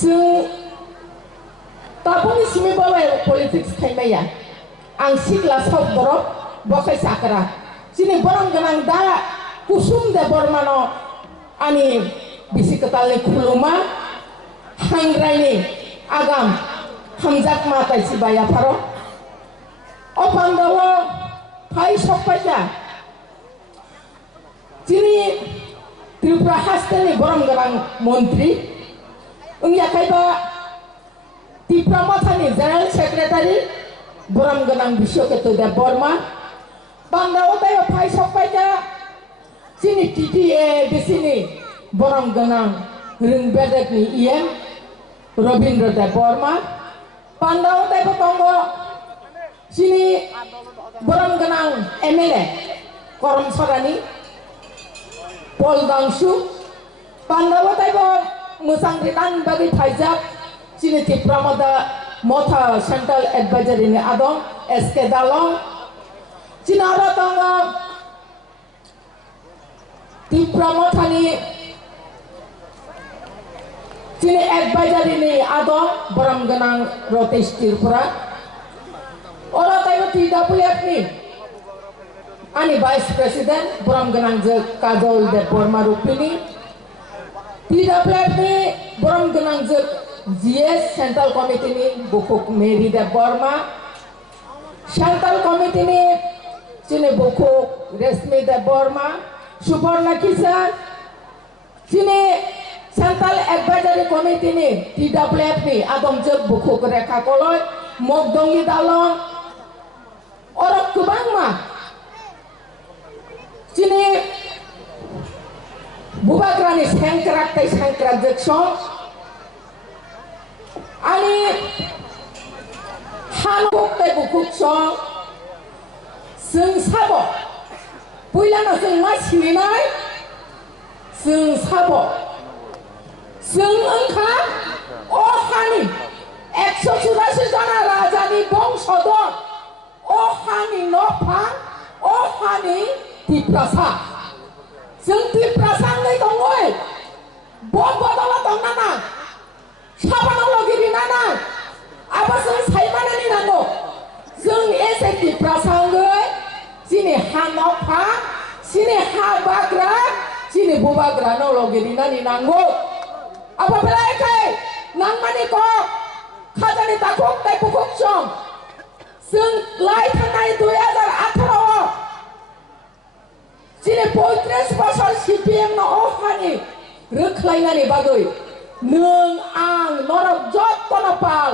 जों ताबुनि सिमी बाबाय पलिटिक्स खायमाया आं सिग्ला सब बरफ बखाय साकरा जिनि बरं गोनां दा कुसुम दे बर्मानो आनि बिसिकतालनि खुलुमा हांग्रायनि आगाम हामजाक मातायसि बाया फारो अपान्दाव फाय सपाया जिनि त्रिपुरा हास्टेलनि बरं गोनां मन्त्रि उंयाखायबा त्रिपुरा माथानि जेनेरेल सेक्रेटारि बरं गोनां बिश्वकेतु देब बर्मा बांगाव दायो फाय सपाया जिनि टीटीए बिसिनि बरं गोनां रोंबेदेकनि इएम रवीन्द्र देब बर्मा बांगाव दायो दंगो जिनि बरं गोनां एमएलए करमसरानि पल दांसु बांगाव दायो मोजां रिटार्न बागै फायजाक जिनि त्रिपुरा मथा सेंट्रल एडवाइजरीनि आदम एसके दालं जिनारा दंगो त्रिपुरा मथानि जिनि एडवाइजरीनि आदम बरं गोनां रतेश त्रिपुरा अरा दायो टीडब्ल्यूएफनि आनि वाइस प्रेसिडेंट बरं गोनां जो काजल देब बर्मा रुपिनी टीडब्ल्यूएफनि बरं गोनां जो जीएस सेंट्रल कमिटीनि बुकुक मेरी देब बर्मा सेंट्रल कमिटीनि जिनि बुकुक रेशमी देब बर्मा सुपर्णा किसान जिनि सेंट्रल एडवाइजरी कमिटीनि टीडब्ल्यूएफनि आदम जो बुकुक रेखा कलय मगदंगी दालं अरा गोबां मा जिनि बुबाग्रानि सेंक्राक जों आनि हानबक तै बुकुक सं जों साबो पुइलाना जों मा सिलिनाय जों साबो जों अंखा अ हानि 184 जना राजानि बंशधर अ हानि नफा अ हानि तिप्रासा जों तिप्रासा नै दङै बदला दंना साबानाव लगिरि नाना आबा जों साइमानानि नांगौ जों एसे तिप्रासाङै जिनि हा नफा जिनि हा बाग्रा जिनि बुबाग्रा नाव लगिरि नानि नांगौ आबा बेलायखै नांमानि क खाजानि ताकुक तै बुकुक सं जों लाइ थांनाय 2018 जिनि 35 बोसोर सीपीएम न अहानि रोख्लायनानि बागै नों आं नरक जत्तन पाल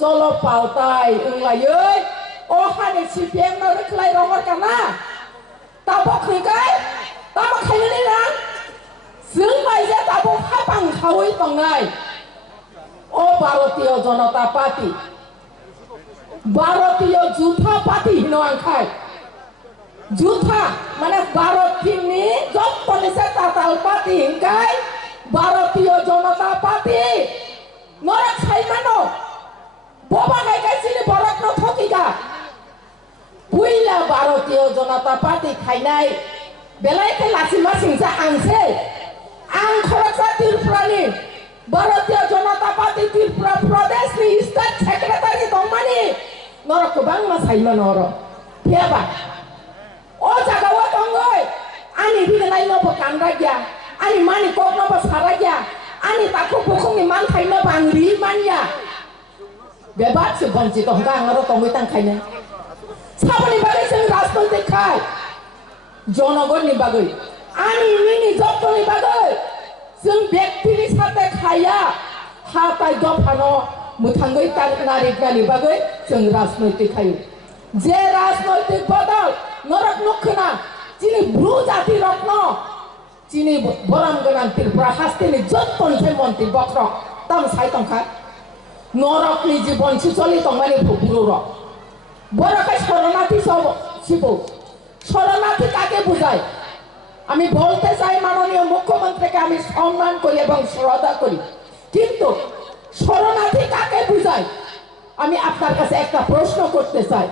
चल पालताय उंलायै अहानि सीपीएम न रोख्लाय रहर काना ताबो खैखाय ताबो खायनि ना जों बायजा ताबो हाबां खावै दंनाय अ भारतीय जनता पार्टी भारतीय जुथा पार्टी हिनो आंखाय जुथा माने भारतनि जत्तनि से ताताल पार्टी हिंखाय भारतीय जनता पार्टी नरक साइमानो बबा गायगासिनि बरक न थकिगा पुइला भारतीय जनता पार्टी खायनाय बेलायखे लासिमा सिंसा आंसे आं खरकसा त्रिपुरानि भारतीय जनता पार्टी त्रिपुरा प्रदेशनि स्टेट सेक्रेटारि दंमानि नरक गोबां मा साइमान अर फेबा अ जागावा दंगै आनि बिगनाय नबो कानरा गया आनि मानि कक नबो सारा गया आनि ताखु बुखुंनि मान थाइनो बांरि मानिया बेबाद से बंजि दंगा आंरो दंगै तांखायनो साबनि बागै जों राजनैतिक खाय जनगणनि बागै आनि मिनि जत्तनि बागै जों व्यक्तिनि साथे खाया हाताय दफानो मुथांगै नारिकनानि बागै जों राजनैतिक खायो जे राजनैतिक बदल नरक नखना जिनि ब्रु जाति रत्न जिनि बरम गोनां त्रिपुरा हास्टेलनि जत्तनसे मन्त्रि बक्र ताम साइ तंखा नरकनि जीवन सिचलि तंमानि फुपुर बरकाय शरणार्थी सब शिबो शरणार्थी काके बुझाय আমি বলতে চাই মাননীয় মুখ্যমন্ত্রীকে আমি সম্মান করি এবং শ্রদ্ধা করি কিন্তু শরণার্থী কাকে বুঝায় আমি আপনার কাছে একটা প্রশ্ন করতে চাই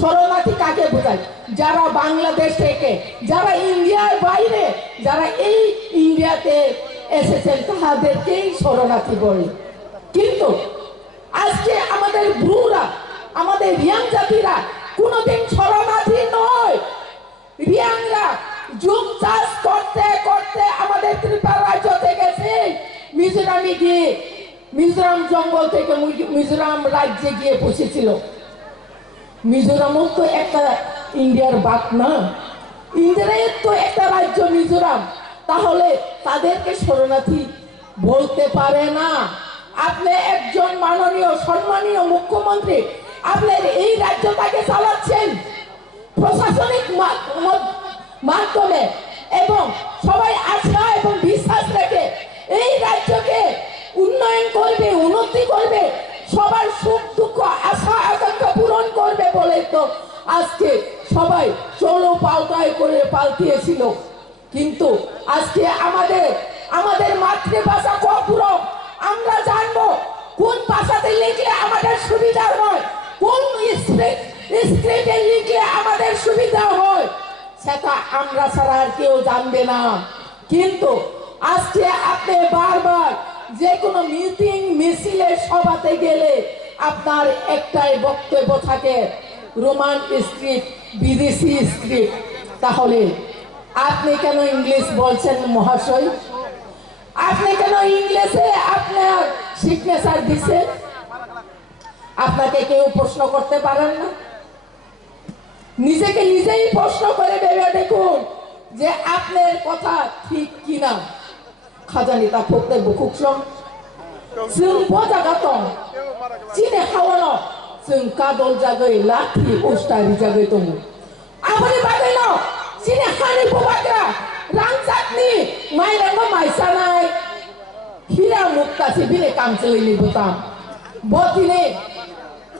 শরণার্থী কাকে বোঝায় যারা বাংলাদেশ থেকে যারা ইন্ডিয়ার বাইরে যারা এই ইন্ডিয়াতে এসেছেন তাদেরকেই শরণার্থী বলে কিন্তু আজকে আমাদের ব্রুরা, আমাদের রিয়াং জাতিরা কোনোদিন শরণার্থী নয়। রিয়াংরা যুগ চাষ করতে করতে আমাদের ত্রিপুরা রাজ্য থেকে মিজোরামে গিয়ে, মিজোরাম জঙ্গল থেকে মিজোরাম রাজ্যে গিয়ে বসেছিল। মিজোরামও তো একটা ইন্ডিয়ার ভাগ না, ইন্ডিয়ার তো একটা রাজ্য মিজোরাম, তাহলে তাদেরকে শরণার্থী বলতে পারে না। আপনি একজন মাননীয় সম্মানীয় মুখ্যমন্ত্রী, আপনার এই রাজ্যটাকে চালাচ্ছেন প্রশাসনিক মাধ্যমে এবং সবাই আশা এবং বিশ্বাস রেখে এই রাজ্যকে উন্নয়ন করবে, উন্নতি করবে, সবার সুখ দুঃখ আশা আকাঙ্ক্ষা পূরণ করবে বলে তো আজকে সবাই চলো পাল্টাই করে পাল্টিয়েছিল। কিন্তু আজকে আমাদের মাতৃভাষা কপুরক, আমরা জানবো কোন ভাষাতে লিখলে আমাদের সুবিধা হয়, কোন স্ক্রিপ্টে লিখলে আমাদের সুবিধা হয়, সেটা আমরা ছাড়া আর কেউ জানবে না। কিন্তু আজকে আপনি বারবার যে কোনো মিটিং মিছিলে সভাতে গেলে আপনার একটাই বক্তব্য থাকে, রোমান স্ক্রিপ্ট, বিদেশি স্ক্রিপ্ট। তাহলে আপনি কেন ইংলিশ বলছেন মহাশয়? আপনি কেন ইংলিশে আপনার সিগনেচার দিচ্ছেন? আপনাকে কেউ প্রশ্ন করতে পারেন না? নিজেকে নিজেই প্রশ্ন করে ভেবে দেখুন যে আপনার কথা ঠিক কিনা। খাজানিতা ফোকতে বুকুকসং जों बजागातं चिने हावनो जों कादल जागै लाथि उस्तारि जागै दङ। आफानि बागैनो चिने हानि बबाग्रा रांजाकनि माइरंबो माइसानाय हिरा मुक्तासि बिने कामचलैनि बोताम बतिने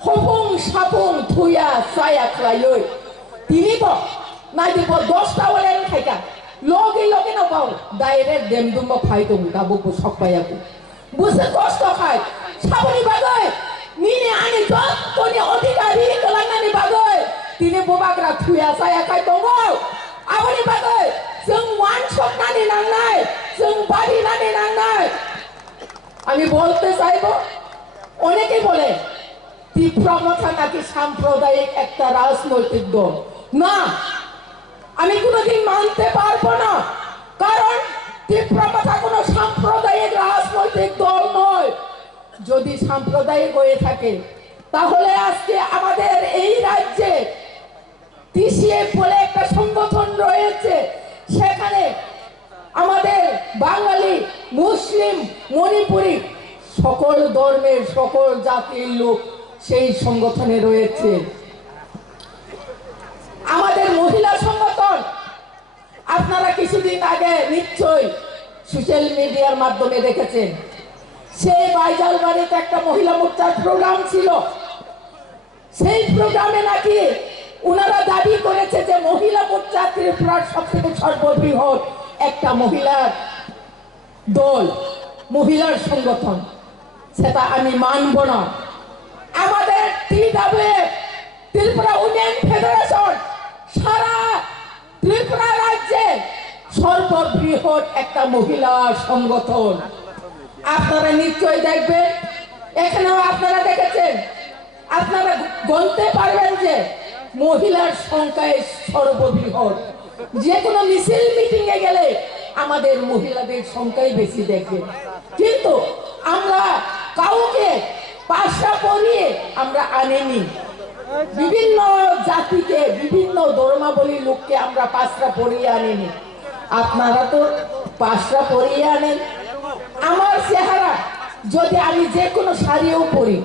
हफुं साफुं थुया साया ख्लायै तिनिबो नायदिबो 10टा वलेन खायका लगे लगे न बाव डाइरेक्ट देमदुमबो फाइ दङ दाबो सकबायाबो बुझे कष्ट खाय साबनि बागै निने आनि जतनि अधिकारी गलांनानि बागै तिनि बबाग्रा थुया साया खाय दङ। आफानि बागै जों वान सकनानि नांनाय, जों बादिनानि नांनाय। আমি বলতে চাইবো, অনেকে বলে ত্রিপুরা মাথা নাকি সাম্প্রদায়িক একটা রাজনৈতিক দল। না, আমি কোনোদিন মানতে পারবো না, কারণ ত্রিপুরা মাথা কোনো সাম্প্রদায়িক রাজনৈতিক দল নয়। যদি সাম্প্রদায়িক হয়ে থাকে তাহলে আজকে আমাদের এই রাজ্যে টিসিএফ বলে একটা সংগঠন রয়েছে, সেখানে আমাদের বাঙালি, মুসলিম, মণিপুরি সকল ধর্মের সকল জাতির লোক সেই সংগঠনে রয়েছে। আমাদের মহিলা সংগঠন আপনারা কিছুদিন আগে নিশ্চয়ই সোশ্যাল মিডিয়ার মাধ্যমে দেখেছেন, সেই বাইজাল বাড়িতে একটা মহিলা মোর্চার প্রোগ্রাম ছিল। সেই প্রোগ্রামে নাকি ওনারা দাবি করেছে যে মহিলা মোর্চা ত্রিপুরার সবথেকে সর্ববৃহৎ একটা মহিলার দল, মহিলার সংগঠন। সেটা আমি মানব না। আমাদের টিডব্লিউএফ, ত্রিপুরা উইমেন ফেডারেশন, সারা ত্রিপুরা রাজ্যে সর্ববৃহৎ একটা মহিলা সংগঠন। আপনারা নিশ্চয়ই দেখবেন, এখানেও আপনারা দেখেছেন, আপনারা বলতে পারবেন যে মহিলার সংখ্যায় সর্ববৃহৎ। যে কোনো মিছিল মিটিং এ গেলে আমাদের মহিলাদের সংখ্যাই বেশি দেখবেন। কিন্তু আমরা কাউকে পাশা পরিয়ে আমরা আনিনি। বিভিন্ন জাতিকে, বিভিন্ন ধর্মাবলীর লোককে আমরা পাশা পরিয়ে আনিনি। আপনারা তো পাশা পরিয়ে আনেন। আমার চেহারা যদি আমি যে কোনো শাড়িও পরি,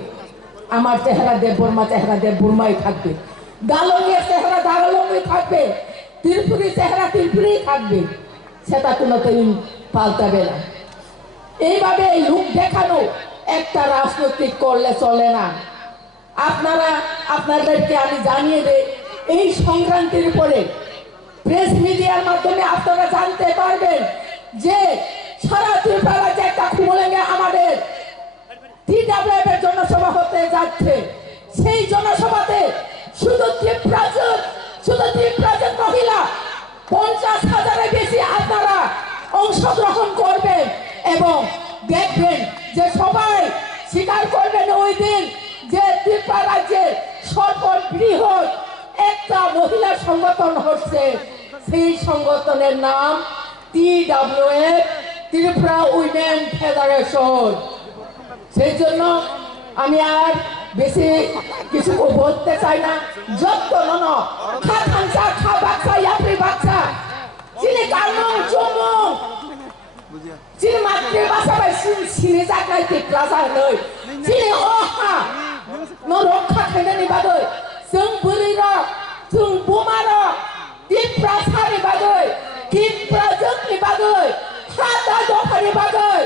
আমার চেহারা দেববর্মা চেহারা দেববর্মাই থাকবে, গালঙ্গের চেহারা গালঙ্গই থাকবে, ত্রিপুরী চেহারা ত্রিপুরী থাকবে, সেটা কোনোদিন পাল্টাবে না। এইভাবে লোক দেখানো একটা রাজনৈতিক করলে চলে না। আপনাদেরকে আমি জানিয়ে দেই, এই সংক্রান্তির উপরে প্রেস মিডিয়ার মাধ্যমে আপনারা জানতে পারবেন যে সারা ত্রিপুরা রাজ্যে একটা খুমলেঙ্গে আমাদের টিডব্লিউএফ এর জনসভা হতে যাচ্ছে। সেই জনসভাতে শুধু ত্রিপুরার মহিলা 50,000-এর বেশি আপনারা অংশগ্রহণ করবেন এবং দেখবেন যে সবাই ওই দিন যে ত্রিপুরা রাজ্যে সর্ববৃহৎ একটা মহিলা সংগঠন হচ্ছে সেই সংগঠনের নাম TWF ত্রিপুরা উইমেন ফেডারেশন। সেই জন্য আমি আর বেশি কিছু বলতে চাই না। যত নন খা খানসা খা বাচ্চা ইয়াপ্রি বাচ্চা চিনি কানো জমো চিনি মাতৃভাষা বাই চিনি জাগাই টিক্লাसा नै চিনি अहा न रक्षा खायनायनि बागै जों बोरै र जों बमा र टिप्रा सानि बागै टिप्रा जोंनि बागै हादा दफानि बागै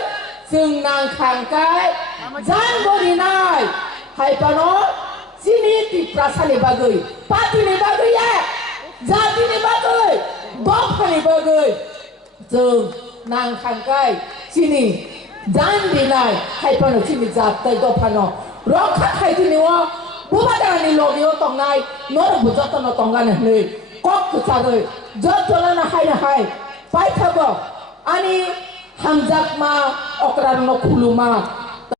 जों नांखांखाय जानबरि नाय हायपानो चिनि टिप्रा सानि बागै पार्टिनि बागै जातिनि बागै दफानि बागै जों नांखांखाय चिनि जानबिनाय हायपानो चिनि जातै दफानो रक्षा खायदिनि व बुबादानि लगियो तंनाय नर बुजतन तंगाने नै कक जागै जतलना हायनो हाय पाइथाबो आनि हामजाकमा अक्रारनो खुलुमा